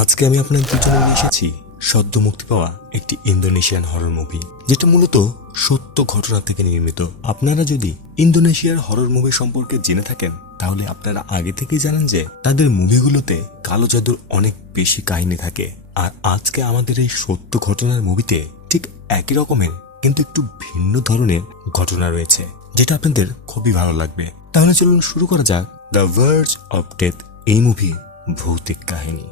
আজকে আমি আপনাদের জন্য নিয়ে এসেছি সদ্য মুক্তি পাওয়া একটি ইন্দোনেশিয়ান হরর মুভি, যেটা মূলত সত্য ঘটনা থেকে নির্মিত। আপনারা যদি ইন্দোনেশিয়ার হরর মুভি সম্পর্কে জেনে থাকেন তাহলে আপনারা আগে থেকেই জানেন যে তাদের মুভিগুলোতে কালো জাদুর অনেক বেশি কাহিনী থাকে। আর আজকে আমাদের এই সত্য ঘটনার মুভিতে ঠিক একই রকমের কিন্তু একটু ভিন্ন ধরনের ঘটনা রয়েছে, যেটা আপনাদের খুবই ভালো লাগবে। তাহলে চলুন শুরু করা যাক দ্য ভার্জ অফ ডেথ, এই মুভি ভৌতিক কাহিনী।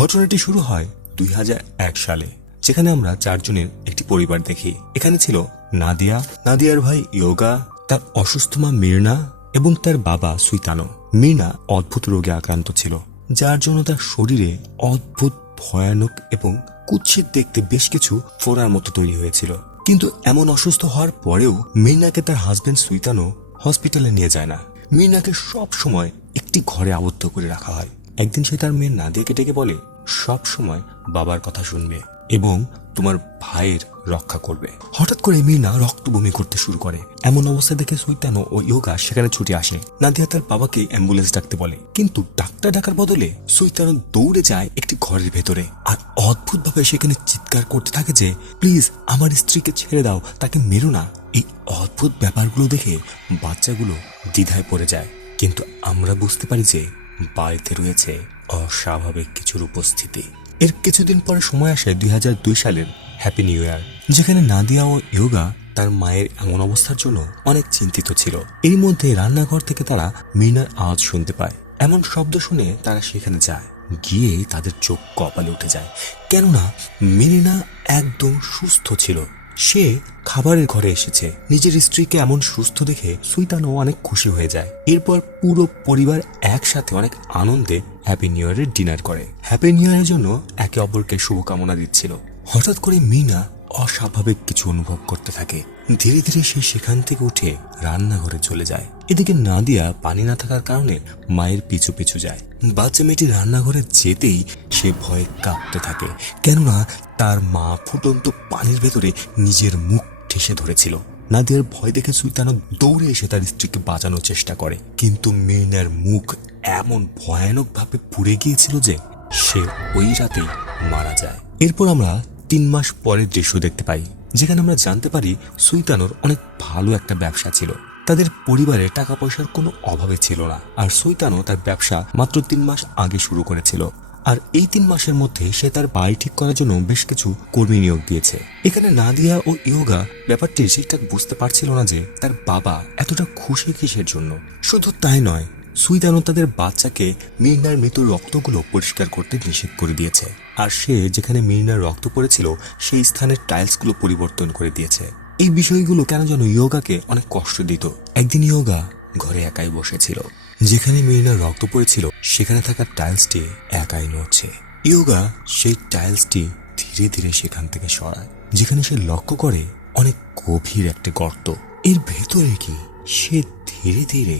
ঘটনাটি শুরু হয় 2001 সালে, যেখানে আমরা চারজনের একটি পরিবার দেখি। এখানে ছিল নাদিয়া, নাদিয়ার ভাই ইয়োগা, তার অসুস্থ মা মির্না এবং তার বাবা সুইতানো। মির্না অদ্ভুত রোগে আক্রান্ত ছিল, যার জন্য তার শরীরে অদ্ভুত ভয়ানক এবং কুৎসিত দেখতে বেশ কিছু ফোড়ার মতো তৈরি হয়েছিল। কিন্তু এমন অসুস্থ হওয়ার পরেও মির্নাকে তার হাজবেন্ড সুইতানো হসপিটালে নিয়ে যায় না। মির্নাকে সব সময় একটি ঘরে আবদ্ধ করে রাখা হয়। একদিন সে তার মেয়ে নাদিয়াকে ডেকে বলে, সব সময় বাবার কথা শুনবে এবং তোমার ভাইয়ের রক্ষা করবে। হঠাৎ করে মির্না রক্ত বমি করতে শুরু করে। এমন অবস্থা দেখে সুইতানো ও ইয়োগা সেখানে ছুটে আসে। নাদিয়া তার বাবাকে অ্যাম্বুলেন্স ডাকতে বলে, কিন্তু ডাক্তার ডাকার বদলে সুইতানো দৌড়ে যায় একটি ঘরের ভেতরে আর অদ্ভুতভাবে সেখানে চিৎকার করতে থাকে যে, প্লিজ আমার স্ত্রীকে ছেড়ে দাও, তাকে মেরো না। এই অদ্ভুত ব্যাপারগুলো দেখে বাচ্চাগুলো দ্বিধায় পড়ে যায়, কিন্তু আমরা বুঝতে পারি যে বাড়িতে রয়েছে অস্বাভাবিক কিছুর উপস্থিতি। এর কিছুদিন পরে সময় আসে 2002 সালের হ্যাপি নিউ ইয়ার, যেখানে নাদিয়া ও ইয়োগা তার মায়ের এমন অবস্থার জন্য অনেক চিন্তিত ছিল। এর মধ্যে রান্নাঘর থেকে তারা মির্নার আওয়াজ শুনতে পায়। এমন শব্দ শুনে তারা সেখানে যায়। গিয়ে তাদের চোখ কপালে উঠে যায়, কেননা মির্না একদম সুস্থ ছিল। সে খাবারের ঘরে এসেছে। নিজের স্ত্রীকে এমন সুস্থ দেখে সুইতানো অনেক খুশি হয়ে যায়। এরপর পুরো পরিবার একসাথে অনেক আনন্দে হ্যাপি নিউ ইয়ারের ডিনার করে। হ্যাপি নিউ ইয়ারের জন্য একে অপরকে শুভকামনা দিচ্ছিল। হঠাৎ করে মিনা অস্বাভাবিক কিছু অনুভব করতে থাকে। ধীরে ধীরে সে সেখান থেকে উঠে রান্নাঘরে চলে যায়। এদিকে নাদিয়া পানি না থাকার কারণে মায়ের পিছু পিছু যায়। বাচ্চা মেয়েটি রান্নাঘরে যেতেই সে ভয়ে কাঁপতে থাকে, কেননা তার মা ফুটন্ত পানির ভেতরে নিজের মুখ ঠেসে ধরেছিল। নাদিয়ার ভয় দেখে সুইতানো দৌড়ে এসে তার স্ত্রীকে বাঁচানোর চেষ্টা করে, কিন্তু মির্নার মুখ এমন ভয়ানক ভাবে পুড়ে গিয়েছিল যে সে ওই রাতেই মারা যায়। এরপর আমরা 3 মাস পরের দৃশ্য দেখতে পাই, যেখানে আমরা জানতে পারি সুইতানোর অনেক ভালো একটা ব্যবসা ছিল। তাদের পরিবারে টাকা পয়সার কোনো অভাবে ছিল না, আর সুইতানো তার ব্যবসা মাত্র 3 মাস আগে শুরু করেছিল। আর এই 3 মাসের মধ্যে সে তার বাড়ি ঠিক করার জন্য বেশ কিছু কর্মী নিয়োগ দিয়েছে। এখানে নাদিয়া ও ইয়োগা ব্যাপারটি ঠিকঠাক বুঝতে পারছিল না যে তার বাবা এতটা খুশি কিসের জন্য। শুধু তাই নয়, সুইতানো তাদের বাচ্চাকে মির্নার মৃত রক্তগুলো পরিষ্কার করতে নিষেধ করে দিয়েছে। আর সে যেখানে মির্নার রক্ত পড়েছিল সেই স্থানের টাইলসগুলো পরিবর্তন করে দিয়েছে। এই বিষয়গুলো কেন যেন ইয়োগাকে অনেক কষ্ট দিত। একদিন ইয়োগা ঘরে একাই বসেছিল, যেখানে মির্নার রক্ত পড়েছিল সেখানে থাকা টাইলসটি একাই নড়ছে। ইয়োগা সেই টাইলসটি ধীরে ধীরে সেখান থেকে সরায়, যেখানে সে লক্ষ্য করে অনেক গভীর একটা গর্ত। এর ভেতরে কি সে ধীরে ধীরে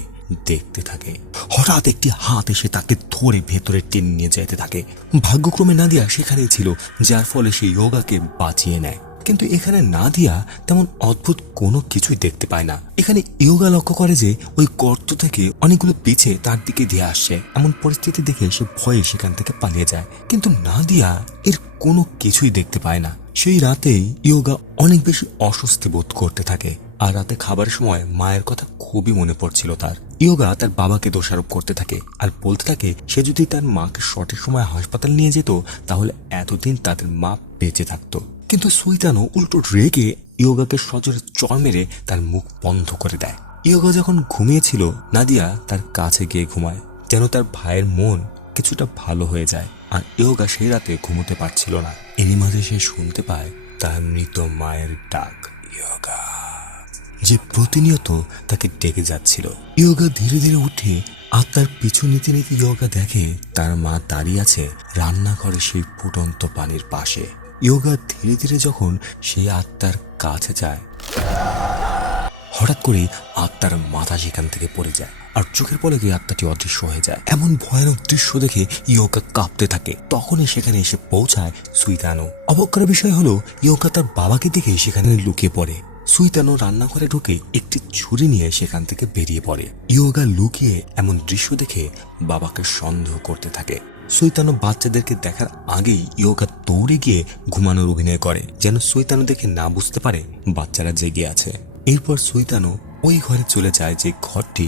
দেখতে থাকে। হঠাৎ একটি হাত এসে তাকে ধরে ভেতরে টেনে নিয়ে যেতে থাকে। ভাগ্যক্রমে নাদিয়া সেখানেই ছিল, যার ফলে সে ইয়োগাকে বাঁচিয়ে নেয়। কিন্তু এখানে নাদিয়া তেমন অদ্ভুত কোনো কিছুই দেখতে পায় না। এখানে ইয়োগা লক্ষ্য করে যে ওই গর্ত থেকে অনেকগুলো পিছে তার দিকে দিয়ে আসছে। এমন পরিস্থিতি দেখে সে ভয়ে সেখান থেকে পালিয়ে যায়, কিন্তু নাদিয়া এর কোনো কিছুই দেখতে পায় না। সেই রাতেই ইয়োগা অনেক বেশি অস্বস্তি বোধ করতে থাকে, আর রাতে খাবারের সময় মায়ের কথা খুবই মনে পড়ছিল তার। ইয়োগা তার বাবাকে দোষারোপ করতে থাকে আর বলতে থাকে সে যদি তার মাকে সঠিক সময় হাসপাতাল নিয়ে যেত তাহলে এতদিন তাদের মা বেঁচে থাকতো। কিন্তু সুইতানো উল্টো রেগে ইয়োগাকে সজোরে চড় মেরে তার মুখ বন্ধ করে দেয়। ইয়োগা যখন ঘুমিয়েছিল, নাদিয়া তার কাছে গিয়ে ঘুমায়, যেন তার ভাইয়ের মন কিছুটা ভালো হয়ে যায়। আর ইয়োগা সেই রাতে ঘুমোতে পারছিল না। এরই মাঝে সে শুনতে পায় তার মৃত মায়ের ডাক, ইয়োগা, যে প্রতিনিয়ত তাকে ডেকে যাচ্ছিল। ইয়োগা ধীরে ধীরে উঠে আত্মার পিছু নিতে নিতে ইয়োগা দেখে তার মা দাঁড়িয়ে আছে রান্নাঘরে সেই ফুটন্ত পানির পাশে। ইয়োগা ধীরে ধীরে যখন সেই আত্মার কাছে যায়, হঠাৎ করে আত্মার মাথা সেখান থেকে পড়ে যায় আর চোখের পলকে আত্মাটি অদৃশ্য হয়ে যায়। এমন ভয়ানক দৃশ্য দেখে ইয়োগা কাঁপতে থাকে। তখনই সেখানে এসে পৌঁছায় সুইতানো। অবাক করার বিষয় হলো, ইয়োগা তার বাবাকে দেখে সেখানে লুকিয়ে পড়ে। সুইতানো রান্নাঘরে ঢুকে একটি ছুরি নিয়ে সেখান থেকে বেরিয়ে পড়ে। ইয়োগা লুকিয়ে এমন দৃশ্য দেখে বাবাকে সন্দেহ করতে থাকে। সুইতানো বাচ্চাদেরকে দেখার আগেই ইয়োগা দৌড়ে গিয়ে ঘুমানোর অভিনয় করে, যেন সুইতানো দেখে না বুঝতে পারে বাচ্চারা জেগে আছে। এরপর সুইতানো ওই ঘরে চলে যায় যে ঘরটি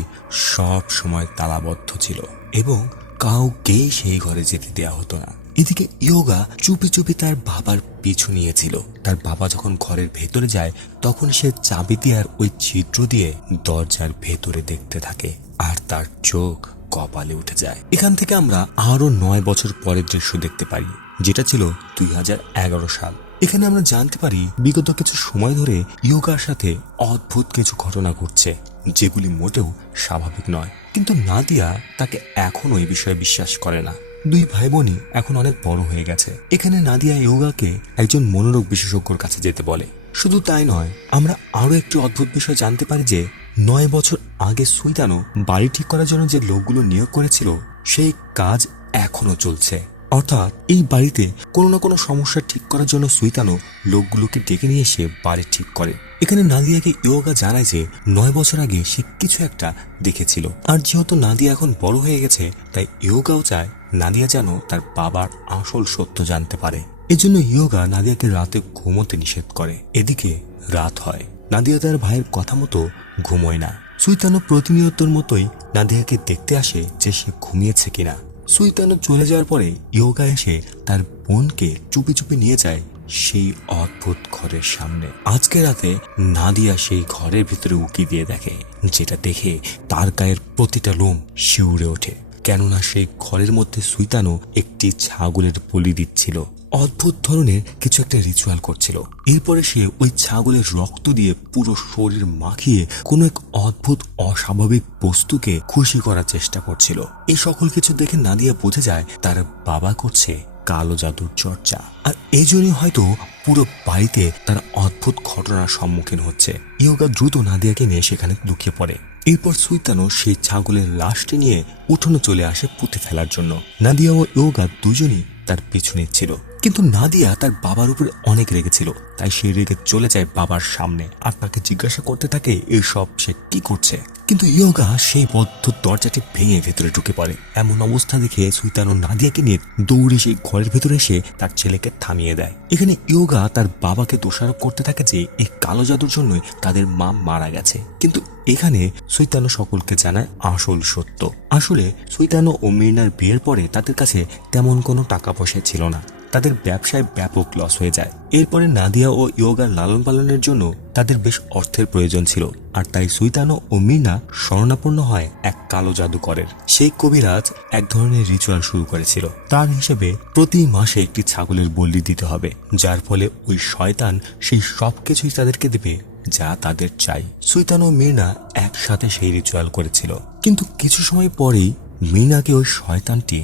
সব সময় তালাবদ্ধ ছিল এবং কাউকেই সেই ঘরে যেতে দেওয়া হতো না। এদিকে ইয়োগা চুপি চুপি তার বাবার পিছু নিয়েছিল। তার বাবা যখন ঘরের ভেতরে যায় তখন সে চাবি দিয়ে আর ওই ছিদ্র দিয়ে দরজার ভেতরে দেখতে থাকে, আর তার চোখ কপালে উঠে যায়। এখান থেকে আমরা আরো 9 বছর পরের দৃশ্য দেখতে পারি, যেটা ছিল 2011 সাল। এখানে আমরা জানতে পারি বিগত কিছু সময় ধরে ইয়োগার সাথে অদ্ভুত কিছু ঘটনা ঘটছে, যেগুলি মোটেও স্বাভাবিক নয়। কিন্তু নাদিয়া তাকে এখনো এই বিষয়ে বিশ্বাস করে না। দুই ভাই বোনই এখন অনেক বড় হয়ে গেছে। এখানে নাদিয়া ইয়োগাকে একজন মনোরোগ বিশেষজ্ঞর কাছে যেতে বলে। শুধু তাই নয়, আমরা আরো একটি অদ্ভুত বিষয় জানতে পারি যে 9 বছর আগে সুইতানো বাড়ি ঠিক করার জন্য যে লোকগুলো নিয়োগ করেছিল সেই কাজ এখনো চলছে। অর্থাৎ এই বাড়িতে কোনো না কোনো সমস্যা ঠিক করার জন্য সুইতানো লোকগুলোকে ডেকে নিয়ে এসে বাড়ি ঠিক করে। এখানে নাদিয়াকে ইয়োগা জানায় যে 9 বছর আগে সে কিছু একটা দেখেছিল, আর যেহেতু নাদিয়া এখন বড় হয়ে গেছে তাই ইয়োগাও চায় নাদিয়া যেন তার বাবার আসল সত্য জানতে পারে। এজন্য ইয়োগা নাদিয়াকে রাতে ঘুমোতে নিষেধ করে। এদিকে রাত হয়, নাদিয়া তার ভাইয়ের কথা মতো ঘুমোয় না। সুইতানো প্রতিনিয়তর মতোই নাদিয়াকে দেখতে আসে যে সে ঘুমিয়েছে কিনা। সুইতানো চলে যাওয়ার পরে ইয়োগা এসে তার বোনকে চুপি চুপি নিয়ে যায় সেই অদ্ভুত ঘরের সামনে। আজকে রাতে নাদিয়া সেই ঘরের ভিতরে উকি দিয়ে দেখে, যেটা দেখে তার গায়ের প্রতিটা লোম শিউরে ওঠে, কেননা সেই ঘরের মধ্যে সুইতানো একটি ছাগলের বলি দিচ্ছিল। অদ্ভুত ধরনের কিছু একটা রিচুয়াল করছিল। এরপরে সে ওই ছাগলের রক্ত দিয়ে পুরো শরীর মাখিয়ে কোনো এক অদ্ভুত অস্বাভাবিক বস্তুকে খুশি করার চেষ্টা করছিল। এই সকল কিছু দেখে নাদিয়া বুঝে যায় তার বাবা করছে কালো জাদুর চর্চা, আর এই জন্যই হয়তো পুরো বাড়িতে তার অদ্ভুত ঘটনার সম্মুখীন হচ্ছে। ইয়োগা দ্রুত নাদিয়াকে নিয়ে সেখানে লুকিয়ে পড়ে। এরপর সুইতানো সেই ছাগলের লাশটি নিয়ে উঠোনে চলে আসে পুঁতে ফেলার জন্য। নাদিয়া ও ইয়োগা দুজনই তার পিছু নিচ্ছিল, কিন্তু নাদিয়া তার বাবার উপরে অনেক রেগেছিল, তাই সে রেগে চলে যায় বাবার সামনে আর তাকে জিজ্ঞাসা করতে থাকে এইসব সে কি করছে। কিন্তু ইয়োগা সেই বদ্ধ দরজাটি ভেঙে ভেতরে ঢুকে পড়ে। এমন অবস্থা দেখে সুইতানো নাদিয়াকে নিয়ে দৌড়ে সেই ঘরের ভেতরে এসে তার ছেলেকে থামিয়ে দেয়। এখানে ইয়োগা তার বাবাকে দোষারোপ করতে থাকে যে এই কালো জাদুর জন্যই তাদের মা মারা গেছে। কিন্তু এখানে সুইতানো সকলকে জানায় আসল সত্য। আসলে সুইতানো ও মির্নার বিয়ের পরে তাদের কাছে তেমন কোনো টাকা পয়সা ছিল না, তাদের ব্যবসায় ব্যাপক লস হয়ে যায়। এরপরে নাদিয়া ও ইয়োগার লালন পালনের জন্য তাদের বেশ অর্থের প্রয়োজন ছিল, আর তাই সুইতানো ও মির্না শরণাপন্ন হয় এক কালো জাদুকরের। সেই কবিরাজ এক ধরনের রিচুয়াল শুরু করেছিল। তার হিসেবে প্রতি মাসে একটি ছাগলের বলি দিতে হবে, যার ফলে ওই শয়তান সেই সবকিছুই তাদেরকে দেবে যা তাদের চাই। সুইতানো ও মির্না একসাথে সেই রিচুয়াল করেছিল, কিন্তু কিছু সময় পরেই মির্নাকে ওই শয়তানটি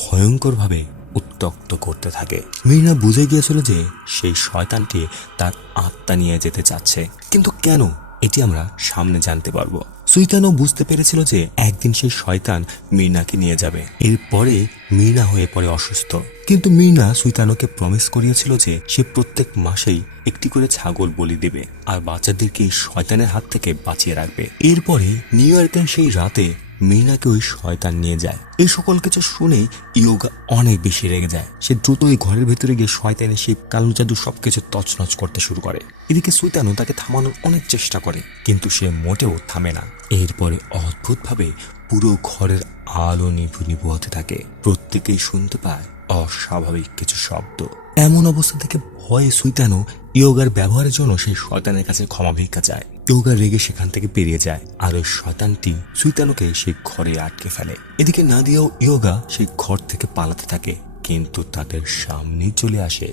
ভয়ঙ্করভাবে উত্ত্যক্ত করতে থাকে। মির্না বুঝে গিয়েছিল যে সেই শয়তানটি তার আত্মা নিয়ে যেতে চাচ্ছে, কিন্তু কেন এটি আমরা সামনে জানতে পারবো। সুইতানো বুঝতে পেরেছিল যে একদিন সেই শয়তান মির্নাকে নিয়ে যাবে। এরপরে মির্না হয়ে পড়ে অসুস্থ, কিন্তু মির্না সুইতানোকে প্রমিস করিয়েছিল যে সে প্রত্যেক মাসেই একটি করে ছাগল বলি দেবে আর বাচ্চাদেরকে এই শয়তানের হাত থেকে বাঁচিয়ে রাখবে। এরপরে নিউ ইয়র্কের সেই রাতে মির্নাকে ওই শয়তান নিয়ে যায়। এই সকল কিছু শুনে ইয়োগা অনেক বেশি রেগে যায়। সে দ্রুত ওই ঘরের ভেতরে গিয়ে শয়তানের সেই কালো জাদু সবকিছু তছনছ করতে শুরু করে। এদিকে সুইতানো তাকে থামানোর অনেক চেষ্টা করে, কিন্তু সে মোটেও থামে না। এরপরে অদ্ভুতভাবে পুরো ঘরের আলো নিভু নিভু হতে থাকে। প্রত্যেকেই শুনতে পায় অস্বাভাবিক কিছু শব্দ। এমন অবস্থা থেকে ভয়ে সুইতানো ইয়োগার ব্যবহারের জন্য সেই শয়তানের কাছে ক্ষমা ভিক্ষা চায়। ইয়োগা রেগে সেখান থেকে বেরিয়ে যায়, আর ওই শয়তানটি সুইতানোকে সেই ঘরে আটকে ফেলে। এদিকে নাদিয়া ও ইয়োগা সেই ঘর থেকে পালাতে থাকে, কিন্তু তাদের সামনে চলে আসে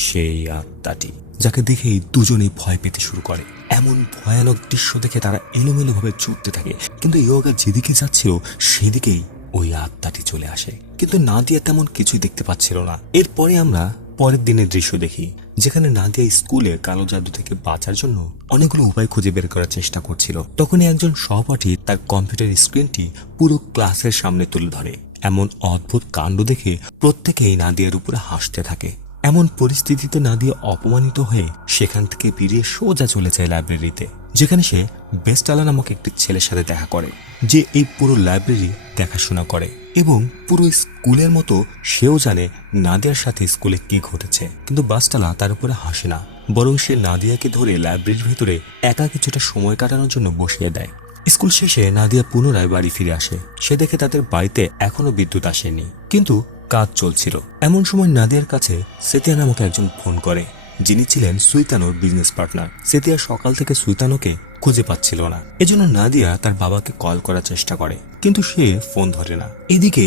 সেই আত্মাটি, যাকে দেখেই দুজনেই ভয় পেতে শুরু করে। এমন ভয়ানক দৃশ্য দেখে তারা এলোমেলো ভাবে ছুটতে থাকে, কিন্তু ইয়োগা যেদিকে যাচ্ছিল সেদিকেই ওই আত্মাটি চলে আসে। কিন্তু নাদিয়া তেমন কিছুই দেখতে পাচ্ছিল না। এরপরে আমরা পরের দিনের দৃশ্য দেখি, যেখানে নাদিয়া স্কুলে কালো জাদু থেকে বাঁচার জন্য অনেকগুলো উপায় খুঁজে বের করার চেষ্টা করছিল। তখনই একজন সহপাঠী তার কম্পিউটার স্ক্রিনটি পুরো ক্লাসের সামনে তুলে ধরে। এমন অদ্ভুত কাণ্ড দেখে প্রত্যেকেই নাদিয়ার উপরে হাসতে থাকে। এমন পরিস্থিতিতে নাদিয়া অপমানিত হয়ে সেখান থেকে বেরিয়ে সোজা চলে যায় লাইব্রেরিতে, যেখানে সে বেস্টালা নামক একটি ছেলের সাথে দেখা করে, যে এই পুরো লাইব্রেরি দেখাশোনা করে। এবং পুরো স্কুলের মতো সেও জানে নাদিয়ার সাথে স্কুলে কি ঘটেছে। কিন্তু বাসটালা তার উপরে হাসে না, বরং সে নাদিয়াকে ধরে লাইব্রেরির ভেতরে একা কিছুটা সময় কাটানোর জন্য বসিয়ে দেয়। স্কুল শেষে নাদিয়া পুনরায় বাড়ি ফিরে আসে। সে দেখে তাদের বাড়িতে এখনো বিদ্যুৎ আসেনি, কিন্তু কাজ চলছিল। এমন সময় নাদিয়ার কাছে সেতিয়া নামক একজন ফোন করে, যিনি ছিলেন সুইতানোর বিজনেস পার্টনার। সেতিয়া সকাল থেকে সুইতানোকে খুঁজে পাচ্ছিল না, এজন্য নাদিয়া তার বাবাকে কল করার চেষ্টা করে, কিন্তু সে ফোন ধরে না। এদিকে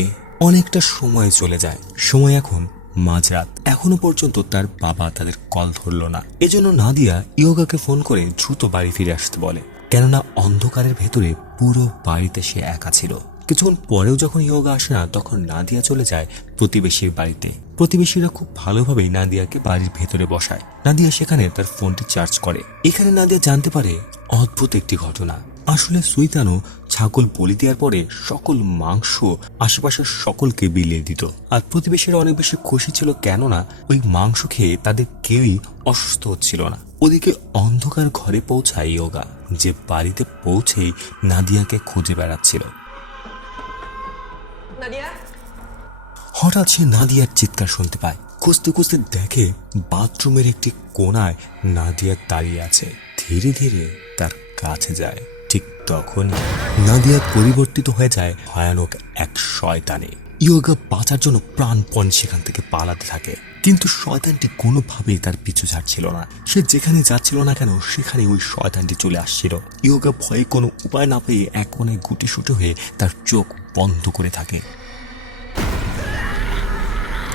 অনেকটা সময় চলে যায়। সময় এখন মাঝরাত, এখনো পর্যন্ত তার বাবা তাদের কল ধরলো না। এজন্য নাদিয়া ইয়োগাকে ফোন করে দ্রুত বাড়ি ফিরে আসতে বলে, কেননা অন্ধকারের ভেতরে পুরো বাড়িতে সে একা ছিল। কিছুক্ষণ পরেও যখন ইয়োগা আসে না, তখন নাদিয়া চলে যায় প্রতিবেশীর বাড়িতে। প্রতিবেশীরা খুব ভালোভাবেই নাদিয়াকে বাড়ির ভেতরে বসায়। নাদিয়া সেখানে তার ফোনটি চার্জ করে। এখানে নাদিয়া জানতে পারে অদ্ভুত একটি ঘটনা। আসলে সুইতানো ছাগল বলি দেওয়ার পরে সকল মাংস আশেপাশের সকলকে বিলিয়ে দিত, আর প্রতিবেশীরা অনেক বেশি খুশি ছিল, কেননা ওই মাংস খেয়ে তাদের কেউই অসুস্থ হচ্ছিল না। ওদিকে অন্ধকার ঘরে পৌঁছায় ইয়োগা, যে বাড়িতে পৌঁছেই নাদিয়াকে খুঁজে বেড়াচ্ছিল। হঠাৎ সে নাদিয়ার চিৎকার শুনতে পায়। খুঁজতে খুঁজতে দেখে বাথরুমের একটি কোণায় নাদিয়া দাঁড়িয়ে আছে। ধীরে ধীরে তার কাছে যায়। ঠিক তখন নাদিয়া পরিবর্তিত হয়ে যায় ভয়ানক এক শয়তানে। ইয়োগা বাঁচার জন্য প্রাণপণ সেখান থেকে পালাতে থাকে, কিন্তু শয়তানটি কোনোভাবেই তার পিছু ছাড়ছিল না। সে যেখানে যাচ্ছিল না কেন, সেখানে ওই শয়তানটি চলে আসছিল। ইয়োগা ভয়ে কোনো উপায় না পেয়ে এক কোণে গুটিসুটি হয়ে তার চোখ বন্ধ করে থাকে,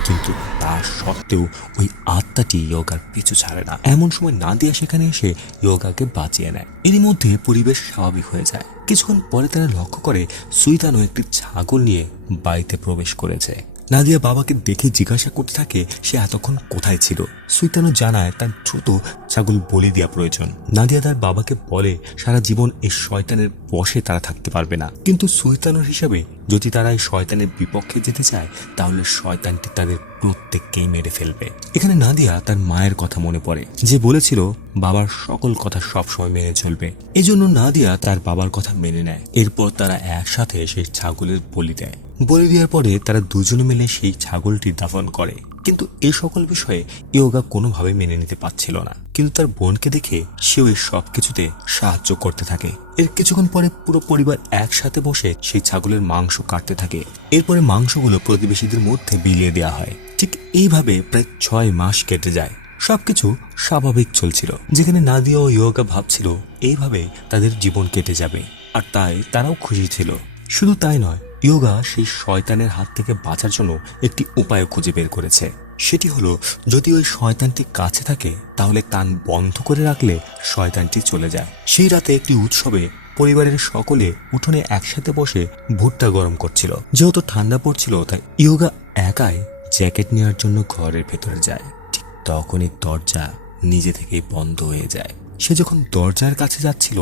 কিন্তু তার সত্ত্বেও ওই আত্মাটি ইয়োগার পিছু ছাড়ে না। এমন সময় নাদিয়া সেখানে এসে ইয়োগাকে বাঁচিয়ে নেয়। এরই মধ্যে পরিবেশ স্বাভাবিক হয়ে যায়। কিছুক্ষণ পরে তারা লক্ষ্য করে সুইতানো একটি ছাগল নিয়ে বাড়িতে প্রবেশ করেছে। নাদিয়া বাবাকে দেখে জিজ্ঞাসা করতে থাকে সে এতক্ষণ কোথায় ছিল। সুইতানো জানায় তার দ্রুত ছাগল বলি দেওয়া প্রয়োজন। নাদিয়া তার বাবাকে বলে সারা জীবন এই শয়তানের বশে তারা থাকতে পারবে না, কিন্তু সুইতানোর হিসাবে যদি তারা এই শয়তানের বিপক্ষে যেতে চায়, তাহলে শয়তানটি তাদের প্রত্যেককেই মেরে ফেলবে। এখানে নাদিয়া তার মায়ের কথা মনে পড়ে, যে বলেছিল বাবার সকল কথা সবসময় মেনে চলবে। এজন্য নাদিয়া তার বাবার কথা মেনে নেয়। এরপর তারা একসাথে সেই ছাগলের বলি দেয়। বলি দেওয়ার পরে তারা দুজনে মিলে সেই ছাগলটি দাফন করে। কিন্তু এই সকল বিষয়ে ইয়োগা কোনোভাবে মেনে নিতে পারছিল না, কিন্তু তার বোনকে দেখে সেও এই সব কিছুতে সাহায্য করতে থাকে। এর কিছুক্ষণ পরে পুরো পরিবার একসাথে বসে সেই ছাগলের মাংস কাটতে থাকে। এরপরে মাংসগুলো প্রতিবেশীদের মধ্যে বিলিয়ে দেওয়া হয়। ঠিক এইভাবে প্রায় 6 মাস কেটে যায়। সবকিছু স্বাভাবিক চলছিল, যেখানে নাদিয়া ও ইয়োগা ভাবছিল এইভাবে তাদের জীবন কেটে যাবে, আর তাই তারাও খুশি ছিল। শুধু তাই নয়, ইয়োগা সেই শয়তানের হাত থেকে বাঁচার জন্য একটি উপায় খুঁজে বের করেছে। সেটি হলো, যদি ওই শয়তানটি কাছে থাকে তাহলে কান বন্ধ করে রাখলে শয়তানটি চলে যায়। সেই রাতে একটি উৎসবে পরিবারের সকলে উঠোনে একসাথে বসে ভুট্টা গরম করছিল। যেহেতু ঠান্ডা পড়ছিল, তাই ইয়োগা একাই জ্যাকেট নেওয়ার জন্য ঘরের ভেতরে যায়। ঠিক তখনই দরজা নিজে থেকেই বন্ধ হয়ে যায়। সে যখন দরজার কাছে যাচ্ছিল,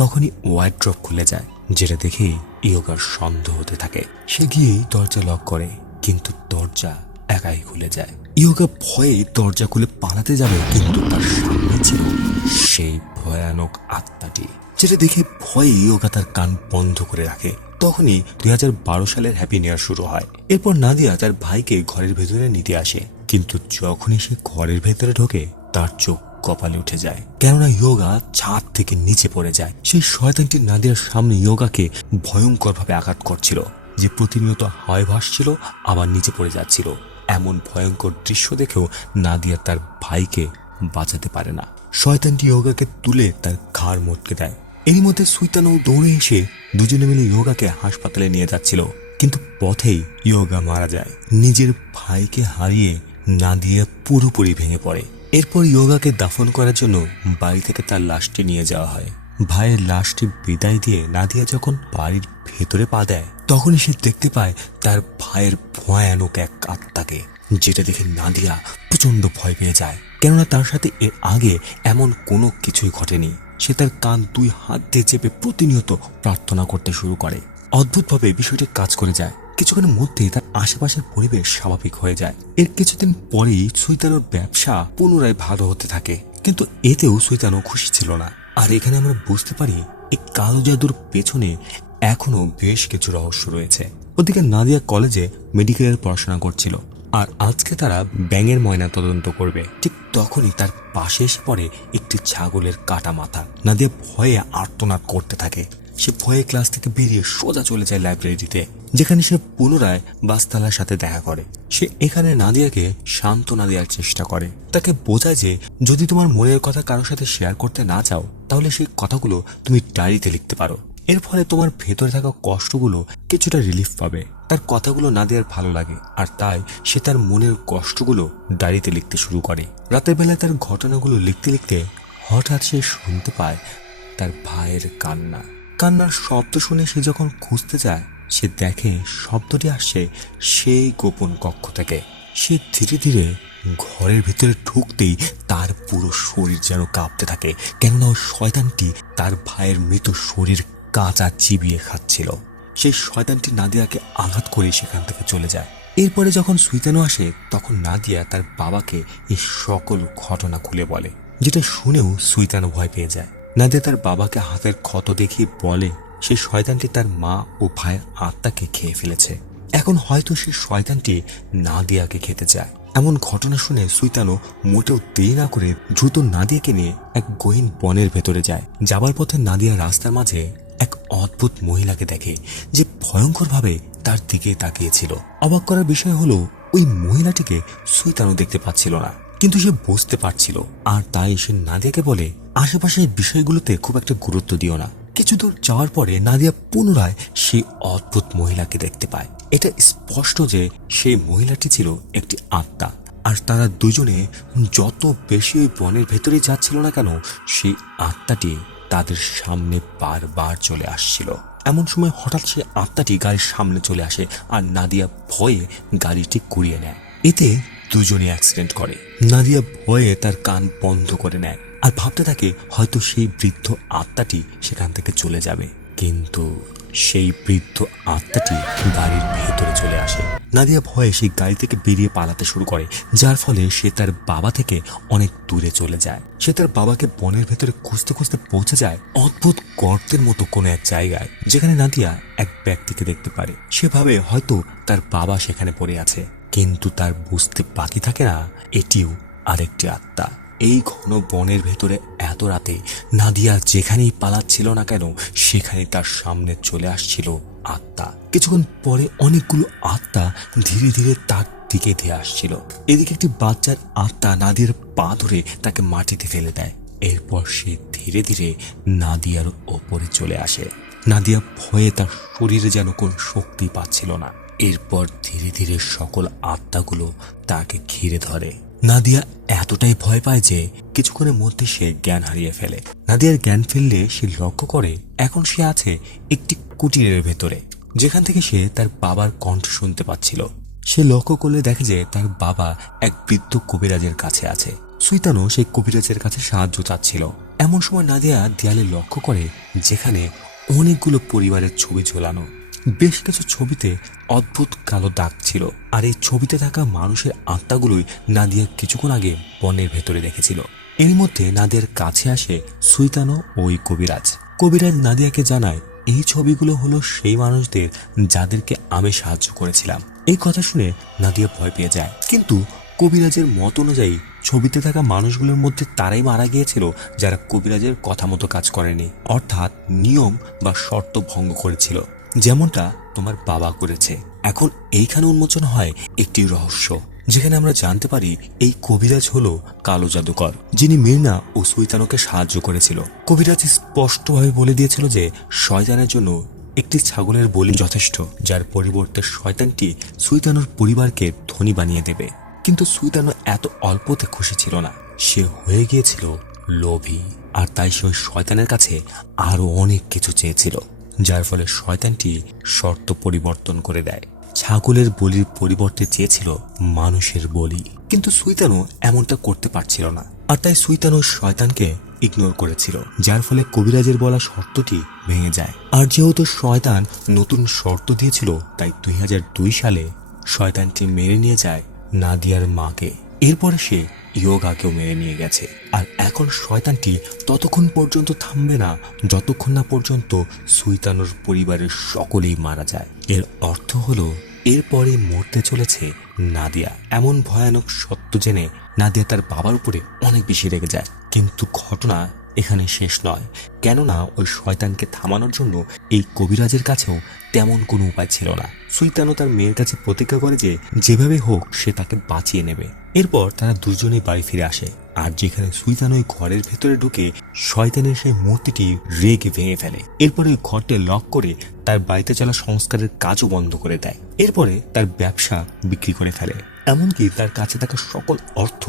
তখনই ওয়ার্ড্রপ খুলে যায়, যেটা দেখে ইয়োগার সন্দেহ হতে থাকে। সে গিয়ে দরজা লক করে, কিন্তু দরজা একাই খুলে যায়। ইয়োগা ভয়ে দরজা খুলে পালাতে যাবে, কিন্তু তার সামনে ছিল সেই ভয়ানক আত্মাটি, যেটা দেখে ভয়ে ইয়োগা তার কান বন্ধ করে রাখে। তখনই 2012 সালের হ্যাপি নিউ ইয়ার শুরু হয়। এরপর নাদিয়া তার ভাইকে ঘরের ভেতরে নিতে আসে, কিন্তু যখনই সে ঘরের ভেতরে ঢোকে তার চোখ কপালে উঠে যায়, কেননা ইয়োগা ছাদ থেকে নিচে পড়ে যায়। সেই শয়তানটি নাদিয়ার সামনে ইয়োগাকে ভয়ঙ্কর ভাবে আঘাত করছিল, যে প্রতিনিয়ত হাওয়ায় ভাসছিল আবার নিচে পড়ে যাচ্ছিল। এমন ভয়ঙ্কর দৃশ্য দেখেও নাদিয়া তার ভাইকে বাঁচাতে পারে না। শয়তানটি ইয়োগাকে তুলে তার ঘাড় মটকে দেয়। এরই মধ্যে সুইতানো দৌড়ে এসে দুজনে মিলে ইয়োগাকে হাসপাতালে নিয়ে যাচ্ছিল, কিন্তু পথেই ইয়োগা মারা যায়। নিজের ভাইকে হারিয়ে নাদিয়া পুরোপুরি ভেঙে পড়ে। এরপর ইয়োগাকে দাফন করার জন্য বাড়ি থেকে তার লাশটি নিয়ে যাওয়া হয়। ভাইয়ের লাশটি বিদায় দিয়ে নাদিয়া যখন বাড়ির ভেতরে পা দেয়, তখনই সে দেখতে পায় তার ভাইয়ের ভয়ানক এক আত্মাকে, যেটা দেখে নাদিয়া প্রচন্ড ভয় পেয়ে যায়, কেননা তার সাথে এর আগে এমন কোনো কিছুই ঘটেনি। সে তার কান 2 হাত দিয়ে চেপে প্রতিনিয়ত প্রার্থনা করতে শুরু করে। অদ্ভুতভাবে বিষয়টি কাজ করে যায়। কিছুক্ষণের মধ্যেই তার আশেপাশের পরিবেশ স্বাভাবিক হয়ে যায়। এর কিছুদিন পরেই সুইতানোর ব্যবসা পুনরায় ভালো হতে থাকে, কিন্তু এতেও সুইতানো খুশি ছিল না। আর এখানে আমরা বুঝতে পারি এই কালো জাদুর পেছনে এখনো বেশ কিছু রহস্য রয়েছে। ওদিকে নাদিয়া কলেজে মেডিকেলের পড়াশোনা করছিল, আর আজকে তারা ব্যাঙের ময়না তদন্ত করবে। ঠিক তখনই তার পাশে এসে পড়ে একটি ছাগলের কাটা মাথা। নাদিয়া ভয়ে আর্তনাদ করতে থাকে। সে ভয়ে ক্লাস থেকে বেরিয়ে সোজা চলে যায় লাইব্রেরিতে, যেখানে সে পুনরায় বাস্তালার সাথে দেখা করে। সে এখানে নাদিয়াকে সান্ত্বনা দেওয়ার চেষ্টা করে, তাকে বোঝায় যে যদি তোমার মনের কথা কারোর সাথে শেয়ার করতে না চাও, তাহলে সেই কথাগুলো তুমি ডায়েরিতে লিখতে পারো। এর ফলে তোমার ভেতরে থাকা কষ্টগুলো কিছুটা রিলিফ পাবে। তার কথাগুলো নাদিয়ার ভালো লাগে, আর তাই সে তার মনের কষ্টগুলো ডায়েরিতে লিখতে শুরু করে। রাতের বেলায় তার ঘটনাগুলো লিখতে লিখতে হঠাৎ সে শুনতে পায় তার ভাইয়ের কান্না। কান্নার শব্দ শুনে সে যখন খুঁজতে যায়, সে দেখে শব্দটি আসছে সেই গোপন কক্ষ থেকে। সে ধীরে ধীরে ঘরের ভিতরে ঢুকতেই তার পুরো শরীর যেন কাঁপতে থাকে, কেননা ওই শয়তানটি তার ভাইয়ের মৃত শরীর কাঁচা চিবিয়ে খাচ্ছিল। সেই শয়তানটি নাদিয়াকে আঘাত করে সেখান থেকে চলে যায়। এরপরে যখন সুইতানো আসে, তখন নাদিয়া তার বাবাকে এই সকল ঘটনা খুলে বলে, যেটা শুনেও সুইতানো ভয় পেয়ে যায়। নাদিয়া তার বাবাকে হাতের ক্ষত দেখিয়ে বলে সেই শয়তানটি তার মা ও ভাইয়ের আত্মাকে খেয়ে ফেলেছে। এখন হয়তো সেই শয়তানটি নাদিয়াকে খেতে চায়। এমন ঘটনা শুনে সুইতানো মোটেও দেরি না করে দ্রুত নাদিয়াকে নিয়ে এক গহীন বনের ভেতরে যায়। যাবার পথে নাদিয়া রাস্তার মাঝে এক অদ্ভুত মহিলাকে দেখে, যে ভয়ঙ্করভাবে তার দিকে তাকিয়েছিল। অবাক করার বিষয় হলো, ওই মহিলাটিকে সুইতানো দেখতে পাচ্ছিল না, কিন্তু সে বুঝতে পারছিল। আর তাই সে নাদিয়াকে বলে, আশেপাশের বিষয়গুলোতে খুব একটা গুরুত্ব দিও না। কিছু দূর যাওয়ার পরে নাদিয়া পুনরায় সেই অদ্ভুত মহিলাকে দেখতে পায়। এটা স্পষ্ট যে সেই মহিলাটি ছিল একটি আত্মা, আর তারা দুজনে যত বেশি ওই বনের ভেতরে যাচ্ছিল না কেন, সেই আত্মাটি তাদের সামনে বারবার চলে আসছিল। এমন সময় হঠাৎ সে আত্মাটি গাড়ির সামনে চলে আসে, আর নাদিয়া ভয়ে গাড়িটি ঘুরিয়ে নেয়। এতে দুজনে অ্যাক্সিডেন্ট করে। নাদিয়া ভয়ে তার কান বন্ধ করে নেয়, আর ভাবতে থাকে হয়তো সেই বৃদ্ধ আত্মাটি সেখান থেকে চলে যাবে। কিন্তু সেই বৃদ্ধ আত্মাটি গাড়ির ভেতরে চলে আসে। নাদিয়া ভয়ে সেই গাড়ি থেকে বেরিয়ে পালাতে শুরু করে, যার ফলে সে তার বাবা থেকে অনেক দূরে চলে যায়। সে তার বাবাকে বনের ভেতরে খুঁজতে খুঁজতে পৌঁছে যায় অদ্ভুত গর্তের মতো কোনো এক জায়গায়, যেখানে নাদিয়া এক ব্যক্তিকে দেখতে পারে। সে ভাবে হয়তো তার বাবা সেখানে পড়ে আছে, কিন্তু তার বুঝতে বাকি থাকে না এটিও আরেকটি আত্মা। এই ঘন বনের ভেতরে এত রাতে নাদিয়া যেখানেই পালাচ্ছিল না কেন, সেখানে তার সামনে চলে আসছিল আত্মা। কিছুক্ষণ পরে অনেকগুলো আত্মা ধীরে ধীরে তার দিকে ধেয়ে আসছিল। এদিকে একটি বাচ্চার আত্মা নাদিয়ার পা ধরে তাকে মাটিতে ফেলে দেয়। এরপর সে ধীরে ধীরে নাদিয়ার ওপরে চলে আসে। নাদিয়া ভয়ে তার শরীরে যেন কোন শক্তি পাচ্ছিল না। এরপর ধীরে ধীরে সকল আত্মাগুলো তাকে ঘিরে ধরে। নাদিয়া এতটাই ভয় পায় যে কিছুক্ষণের মধ্যে সে জ্ঞান হারিয়ে ফেলে। নাদিয়ার জ্ঞান ফিরলে সে লক্ষ্য করে এখন সে আছে একটি কুটিরের ভেতরে, যেখান থেকে সে তার বাবার কণ্ঠ শুনতে পাচ্ছিল। সে লক্ষ্য করলে দেখে যে তার বাবা এক বৃদ্ধ কবিরাজের কাছে আছে। সুইতানো সেই কবিরাজের কাছে সাহায্য চাচ্ছিল। এমন সময় নাদিয়া দেয়ালে লক্ষ্য করে যেখানে অনেকগুলো পরিবারের ছবি ঝোলানো। বেশ কিছু ছবিতে অদ্ভুত কালো দাগ ছিল, আর এই ছবিতে থাকা মানুষের আত্মাগুলোই নাদিয়া কিছুক্ষণ আগে বনের ভেতরে দেখেছিল। এর মধ্যে নাদিয়ার কাছে আসে সুইতানো ওই কবিরাজ। কবিরাজ নাদিয়াকে জানায় এই ছবিগুলো হলো সেই মানুষদের যাদেরকে আমি সাহায্য করেছিলাম। এই কথা শুনে নাদিয়া ভয় পেয়ে যায়, কিন্তু কবিরাজের মত অনুযায়ী ছবিতে থাকা মানুষগুলোর মধ্যে তারাই মারা গিয়েছিল যারা কবিরাজের কথা মতো কাজ করেনি, অর্থাৎ নিয়ম বা শর্ত ভঙ্গ করেছিল, যেমনটা তোমার বাবা করেছে। এখন এইখানে উন্মোচন হয় একটি রহস্য, যেখানে আমরা জানতে পারি এই কবিরাজ হলো কালো জাদুকর, যিনি মির্না ও সুইতানোকে সাহায্য করেছিল। কবিরাজ স্পষ্টভাবে বলে দিয়েছিল যে শয়তানের জন্য একটি ছাগলের বলি যথেষ্ট, যার পরিবর্তে শয়তানটি সুইতানোর পরিবারকে ধনী বানিয়ে দেবে। কিন্তু সুইতানো এত অল্পতে খুশি ছিল না, সে হয়ে গিয়েছিল লোভী, আর তাই সে শয়তানের কাছে আরো অনেক কিছু চেয়েছিল, যার ফলে শয়তানটি শর্ত পরিবর্তন করে দেয়। ছাগলের বলির পরিবর্তে চেয়েছিল মানুষের বলি, কিন্তু সুইতানো এমনটা করতে পারছিল না, আর তাই সুইতানো শয়তানকে ইগনোর করেছিল, যার ফলে কবিরাজের বলা শর্তটি ভেঙে যায়। আর যেহেতু শয়তান নতুন শর্ত দিয়েছিল, তাই 2002 সালে শয়তানটি মেরে নিয়ে যায় নাদিয়ার মাকে। এরপরে সে ইয়োগাকেও মেরে নিয়ে গেছে। আর এখন শয়তানটি ততক্ষণ পর্যন্ত থামবে না যতক্ষণ না পর্যন্ত সুইতানোর পরিবারের সকলেই মারা যায়। এর অর্থ হলো এরপরে মরতে চলেছে নাদিয়া। এমন ভয়ানক সত্য জেনে নাদিয়া তার বাবার উপরে অনেক বেশি রেগে যায়। কিন্তু ঘটনা এখানে শেষ নয়, কেননা ওই শয়তানকে থামানোর জন্য এই কবিরাজের কাছেও তেমন কোনো উপায় ছিল না। সুইতানো তার মেয়ের কাছে প্রতিজ্ঞা করে যে যেভাবে হোক সে তাকে বাঁচিয়ে নেবে। এরপর তারা দুজনেই বাড়ি ফিরে আসে, আর যেখানে সুইতানো ওই ঘরের ভেতরে ঢুকে শয়তানের সেই মূর্তিটি রেগে ভেঙে ফেলে। এরপরে ওই ঘরটি লক করে তার বাড়িতে চলা সংস্কারের কাজও বন্ধ করে দেয়। এরপরে তার ব্যবসা বিক্রি করে ফেলে, এমনকি তার কাছে থাকা সকল অর্থ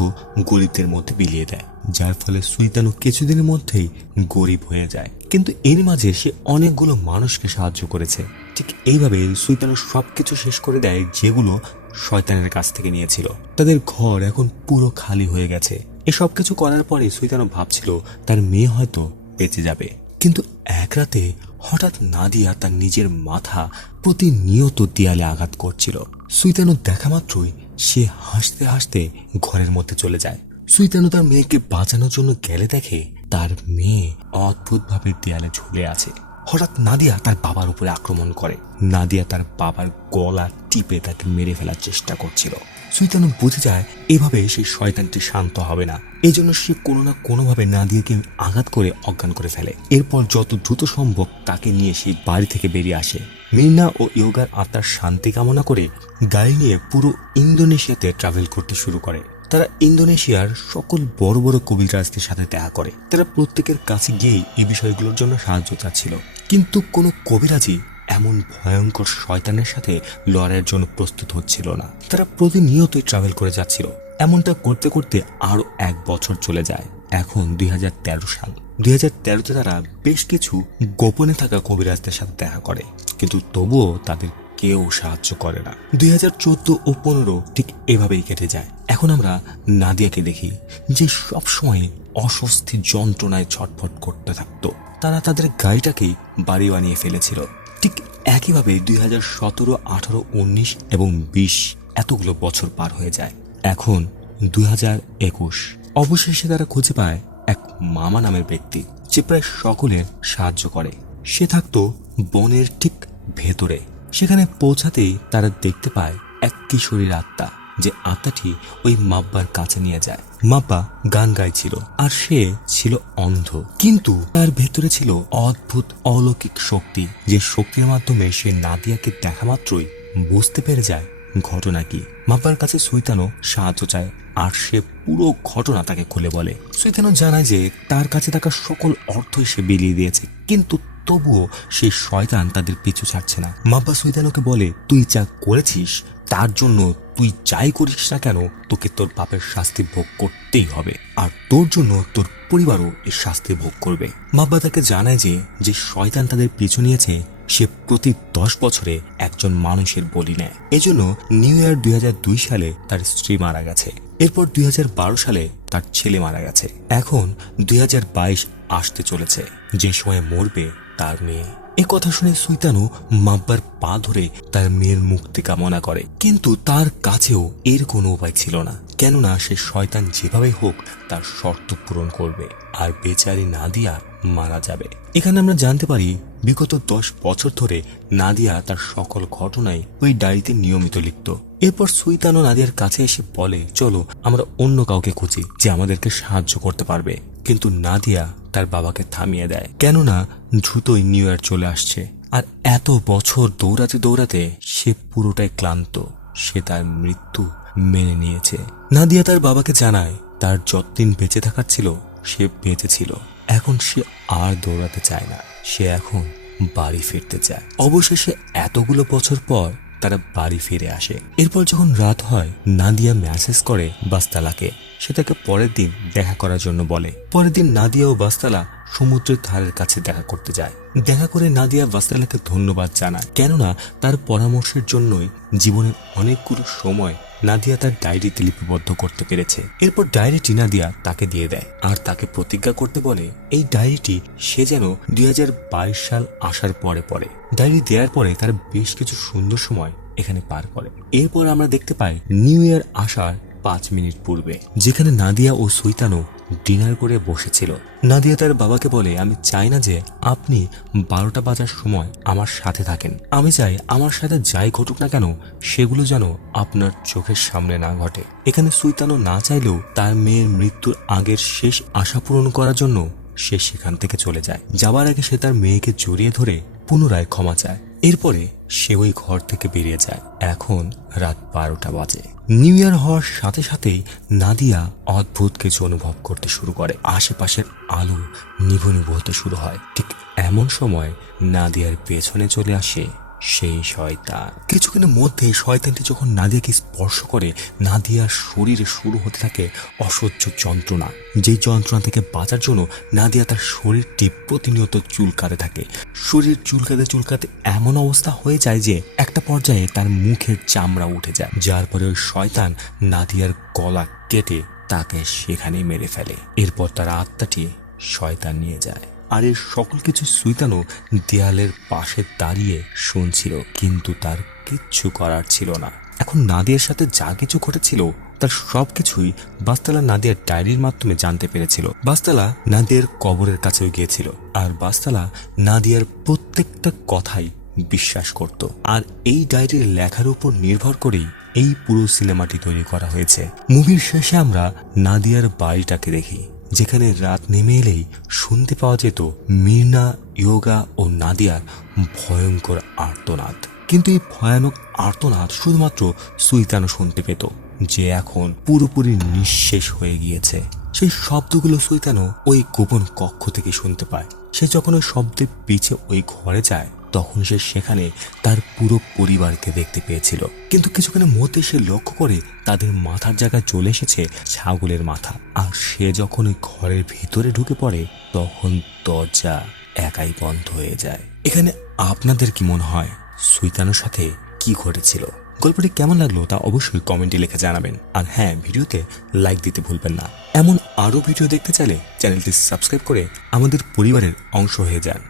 গরিবদের মধ্যে বিলিয়ে দেয়, যার ফলে সুইতানো কিছুদিনের মধ্যেই গরিব হয়ে যায়। কিন্তু এর মাঝে সে অনেকগুলো মানুষকে সাহায্য করেছে। ঠিক এইভাবে সুইতানো সবকিছু শেষ করে দেয় যেগুলো শয়তানের কাছ থেকে নিয়েছিল। তাদের ঘর এখন পুরো খালি হয়ে গেছে। এসব কিছু করার পরে সুইতানো ভাবছিল তার মেয়ে হয়তো বেঁচে যাবে। কিন্তু এক রাতে হঠাৎ নাদিয়া তার নিজের মাথা প্রতিনিয়ত দেয়ালে আঘাত করছিল। সুইতানো দেখা মাত্রই সে হাসতে হাসতে ঘরের মধ্যে চলে যায়। সুইতানো তার মেয়েকে বাঁচানোর জন্য গেলে দেখে তার মেয়ে অদ্ভুতভাবে দেয়ালে ঝুলে আছে। হঠাৎ নাদিয়া তার বাবার উপরে আক্রমণ করে। নাদিয়া তার বাবার গলা টিপে তাকে মেরে ফেলার চেষ্টা করছিল। সুইতানো বুঝে যায় এভাবে সেই শয়তানটি শান্ত হবে না। এই জন্য সে কোনো না কোনোভাবে নাদিয়াকে আঘাত করে অজ্ঞান করে ফেলে। এরপর যত দ্রুত সম্ভব তাকে নিয়ে সেই বাড়ি থেকে বেরিয়ে আসে। মির্না ও ইয়োগার আত্মার শান্তি কামনা করে গাড়ি নিয়ে পুরো ইন্দোনেশিয়াতে ট্রাভেল করতে শুরু করে। তারা ইন্দোনেশিয়ার সকল বড় বড় কবিরাজদের সাথে দেখা করে। তারা প্রত্যেকের কাছে গিয়ে এই বিষয়গুলোর জন্য সাহায্য চাচ্ছিল, কিন্তু কোনো কবিরাজই এমন ভয়ঙ্কর শয়তানের সাথে লড়াইয়ের জন্য প্রস্তুত হচ্ছিল না। তারা প্রতিনিয়তই ট্রাভেল করে যাচ্ছিল। এমনটা করতে করতে আরো 1 বছর চলে যায়। এখন 2013 সাল। 2013তে তারা বেশ কিছু গোপনে থাকা কবিরাজদের সাথে দেখা করে, কিন্তু তবুও তাদের কেউ সাহায্য করে না। 2014 ও 15 ঠিক এভাবেই কেটে যায়। এখন আমরা নাদিয়াকে দেখি, যে সবসময় অস্বস্তি যন্ত্রণায় ছটফট করতে থাকতো। তারা তাদের গাড়িটাকে বাড়ি বানিয়ে ফেলেছিল। ঠিক একইভাবে 2017, 18, 19 এবং 20 এতগুলো বছর পার হয়ে যায়। এখন 2021। অবশেষে তারা খুঁজে পায় এক মামা নামের ব্যক্তি, যে প্রায় সকলের সাহায্য করে। সে থাকতো বনের ঠিক ভেতরে। সেখানে পৌঁছাতেই তারা দেখতে পায় এক কিশোরীর আত্মা, যে আত্মাটি ওই মাব্বার কাছে নিয়ে যায়। মাব্বা গান গাইছিল, আর সে ছিল অন্ধ, কিন্তু তার ভেতরে ছিল অদ্ভুত অলৌকিক শক্তি, যে শক্তির মাধ্যমে সে নাদিয়াকে দেখা মাত্রই বুঝতে পেরে যায় ঘটনা কি। মাব্বার কাছে সুইতানো সাহায্য চায়, আর সে পুরো ঘটনা তাকে খুলে বলে। সুইতানো জানায় যে তার কাছে থাকা সকল অর্থই সে বিলিয়ে দিয়েছে, কিন্তু তবুও সেই শয়তান তাদের পিছু ছাড়ছে না। মাব্বা সুইতানোকে বলে, তুই যা করেছিস তার জন্য তুই যাই করিস না কেন, তোকে তোর পাপের শাস্তি ভোগ করতেই হবে, আর তোর জন্য তোর পরিবারও এর শাস্তি ভোগ করবে। মাব্বা তাকে জানায় যে যে শয়তান তাদের পিছু নিয়েছে সে প্রতি 10 বছরে একজন মানুষের বলি নেয়। এজন্য নিউ ইয়ার 2002 সালে তার স্ত্রী মারা গেছে। এরপর 2012 সালে তার ছেলে মারা গেছে। এখন 2022 আসতে চলেছে, যে সময় মরবে তার মেয়ে। এ কথা শুনে সুইতানো মাব্বার পা ধরে তার মেয়ের মুক্তি কামনা করে, কিন্তু তার কাছেও এর কোনো উপায় ছিল না, কেননা সে শয়তান যেভাবে হোক তার শর্ত পূরণ করবে, আর বেচারি নাদিয়া মারা যাবে। এখানে আমরা জানতে পারি বিগত 10 বছর ধরে নাদিয়া তার সকল ঘটনাই ওই ডায়েরিতে নিয়মিত লিখত। এরপর সুইতানো নাদিয়ার কাছে এসে বলে, চলো আমরা অন্য কাউকে খুঁজি যে আমাদেরকে সাহায্য করতে পারবে। কিন্তু নাদিয়া তার বাবাকে থামিয়ে দেয়, কেননা দ্রুতই নিউ ইয়ার চলে আসছে, আর এত বছর দৌড়াতে দৌড়াতে সে পুরোটাই ক্লান্ত। সে তার মৃত্যু মেনে নিয়েছে। নাদিয়া তার বাবাকে জানায় তার যতদিন বেঁচে থাকার ছিল সে বেঁচে ছিল, এখন সে আর দৌড়াতে চায় না, সে এখন বাড়ি ফিরতে চায়। অবশেষে এতগুলো বছর পর তারা বাড়ি ফিরে আসে। এরপর যখন রাত হয়, নাদিয়া মেসেজ করে বাস্তালাকে, সে তাকে পরের দিন দেখা করার জন্য বলে। পরের দিন নাদিয়া ও বাস্তালা সমুদ্রের ধারের কাছে দেখা করতে যায়। দেখা করে নাদিয়া বাস্তালাকে ধন্যবাদ জানায়, কেননা তার পরামর্শের জন্যই জীবনের অনেকগুলো সময় নাদিয়া তার ডায়েরিতে লিপিবদ্ধ করতে পেরেছে। এরপর ডায়েরিটি নাদিয়া তাকে দিয়ে দেয়, আর তাকে প্রতিজ্ঞা করতে বলে এই ডায়েরিটি সে যেন 2022 সাল আসার পরে পড়ে। ডায়েরি দেওয়ার পরে তার বেশ কিছু সুন্দর সময় এখানে পার করে। এরপর আমরা দেখতে পাই নিউ ইয়ার আসার 5 মিনিট পূর্বে, যেখানে নাদিয়া ও সুইতানো ডিনার করে বসেছিল। নাদিয়া তার বাবাকে বলে, আমি চাই না যে আপনি 12টা বাজার সময় আমার সাথে থাকেন। আমি চাই আমার সাথে যাই ঘটুক না কেন সেগুলো যেন আপনার চোখের সামনে না ঘটে। এখানে সুইতানো না চাইলেও তার মেয়ের মৃত্যুর আগের শেষ আশা পূরণ করার জন্য সে সেখান থেকে চলে যায়। যাবার আগে সে তার মেয়েকে জড়িয়ে ধরে পুনরায় ক্ষমা চায়। এরপরে সে ওই ঘর থেকে বেরিয়ে যায়। এখন রাত 12টা বাজে। নিউ ইয়ার হওয়ার সাথে সাথেই নাদিয়া অদ্ভুত কিছু অনুভব করতে শুরু করে। আশেপাশের আলো নিভু নিভু হতে শুরু হয়। ঠিক এমন সময় নাদিয়ার পেছনে চলে আসে সেই শয়তান। কিছুক্ষণের মধ্যে শয়তানটি যখন নাদিয়াকে স্পর্শ করে, নাদিয়ার শরীরে শুরু হতে থাকে অসহ্য যন্ত্রণা। যেই যন্ত্রণা থেকে বাঁচার জন্য নাদিয়া তার শরীরটি প্রতিনিয়ত চুলকাতে থাকে। শরীর চুলকাতে চুলকাতে এমন অবস্থা হয়ে যায় যে একটা পর্যায়ে তার মুখের চামড়া উঠে যায়। যার পরে ওই শয়তান নাদিয়ার গলা কেটে তাকে সেখানেই মেরে ফেলে। এরপর তার আত্মাটি শয়তান নিয়ে যায়। আর এর সকল কিছু সুইতানো দেয়ালের পাশে দাঁড়িয়ে শুনছিল, কিন্তু তার কিচ্ছু করার ছিল না। এখন নাদিয়ার সাথে যা কিছু ঘটেছিল তার সবকিছুই বাস্তালা নাদিয়ার ডায়েরির মাধ্যমে জানতে পেরেছিল। বাস্তালা নাদিয়ার কবরের কাছেও গিয়েছিল, আর বাস্তালা নাদিয়ার প্রত্যেকটা কথাই বিশ্বাস করত। আর এই ডায়েরির লেখার উপর নির্ভর করেই এই পুরো সিনেমাটি তৈরি করা হয়েছে। মুভির শেষে আমরা নাদিয়ার বাড়িটাকে দেখি, যেখানে রাত নেমে এলেই শুনতে পাওয়া যেত মির্না, ইয়োগা ও নাদিয়ার ভয়ঙ্কর আর্তনাদ। কিন্তু এই ভয়ানক আর্তনাদ শুধুমাত্র সুইতানো শুনতে পেত, যে এখন পুরোপুরি নিঃশেষ হয়ে গিয়েছে। সেই শব্দগুলো সুইতানো ওই গোপন কক্ষ থেকে শুনতে পায়। সে যখন ওই শব্দের পিছে ওই ঘরে যায়, তখন সে সেখানে তার পুরো পরিবারকে দেখতে পেয়েছিল। কিন্তু কিছুক্ষণের মধ্যে সে লক্ষ্য করে তাদের মাথার জায়গায় চলে এসেছে ছাগলের মাথা। আর সে যখন ওই ঘরের ভিতরে ঢুকে পড়ে, তখন দরজা একাই বন্ধ হয়ে যায়। এখানে আপনাদের কি মনে হয় সুইতানোর সাথে কি ঘটেছিল? গল্পটি কেমন লাগলো তা অবশ্যই কমেন্টে লিখে জানাবেন। আর হ্যাঁ, ভিডিওতে লাইক দিতে ভুলবেন না। এমন আরো ভিডিও দেখতে চাইলে চ্যানেলটি সাবস্ক্রাইব করে আমাদের পরিবারের অংশ হয়ে যান।